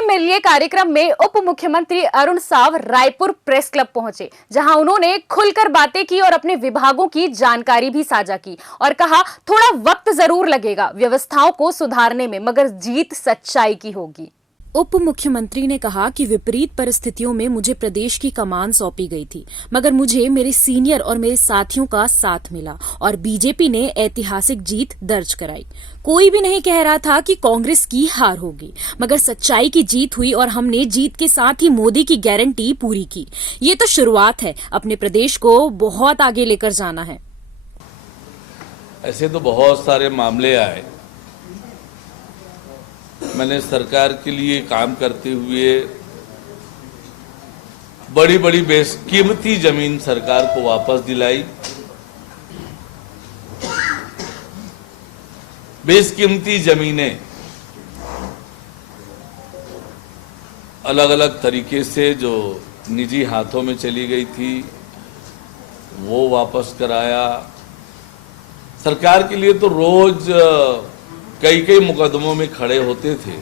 से मिलिए कार्यक्रम में उप मुख्यमंत्री अरुण साव रायपुर प्रेस क्लब पहुंचे, जहां उन्होंने खुलकर बातें की और अपने विभागों की जानकारी भी साझा की और कहा थोड़ा वक्त जरूर लगेगा व्यवस्थाओं को सुधारने में, मगर जीत सच्चाई की होगी। उप मुख्यमंत्री ने कहा कि विपरीत परिस्थितियों में मुझे प्रदेश की कमान सौंपी गई थी, मगर मुझे मेरे सीनियर और मेरे साथियों का साथ मिला और बीजेपी ने ऐतिहासिक जीत दर्ज कराई। कोई भी नहीं कह रहा था कि कांग्रेस की हार होगी, मगर सच्चाई की जीत हुई और हमने जीत के साथ ही मोदी की गारंटी पूरी की। ये तो शुरुआत है, अपने प्रदेश को बहुत आगे लेकर जाना है। ऐसे तो बहुत सारे मामले आए। मैंने सरकार के लिए काम करते हुए बड़ी बड़ी बेशकीमती जमीन सरकार को वापस दिलाई। बेशकीमती जमीनें अलग अलग तरीके से जो निजी हाथों में चली गई थी वो वापस कराया। सरकार के लिए तो रोज कई कई मुकदमों में खड़े होते थे,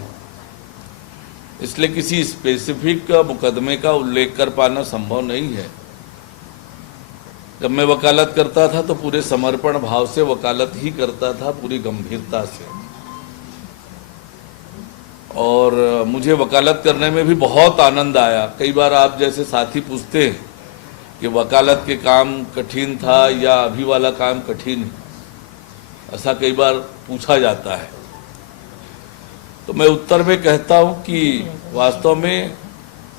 इसलिए किसी स्पेसिफिक मुकदमे का उल्लेख कर पाना संभव नहीं है। जब मैं वकालत करता था तो पूरे समर्पण भाव से वकालत ही करता था, पूरी गंभीरता से, और मुझे वकालत करने में भी बहुत आनंद आया। कई बार आप जैसे साथी पूछते हैं कि वकालत के काम कठिन था या अभी वाला काम कठिन है, ऐसा कई बार पूछा जाता है, तो मैं उत्तर में कहता हूं कि वास्तव में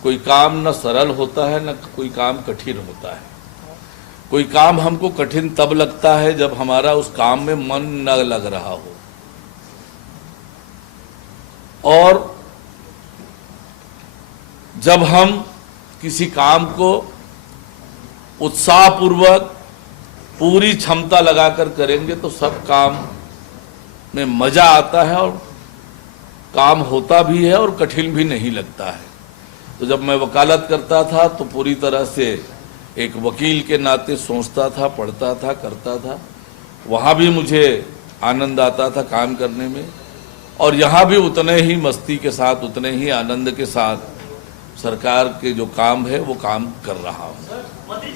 कोई काम न सरल होता है न कोई काम कठिन होता है। कोई काम हमको कठिन तब लगता है जब हमारा उस काम में मन न लग रहा हो, और जब हम किसी काम को उत्साहपूर्वक पूरी क्षमता लगाकर करेंगे तो सब काम में मजा आता है और काम होता भी है और कठिन भी नहीं लगता है। तो जब मैं वकालत करता था तो पूरी तरह से एक वकील के नाते सोचता था, पढ़ता था, करता था। वहाँ भी मुझे आनंद आता था काम करने में, और यहाँ भी उतने ही मस्ती के साथ, उतने ही आनंद के साथ सरकार के जो काम है वो काम कर रहा हूँ।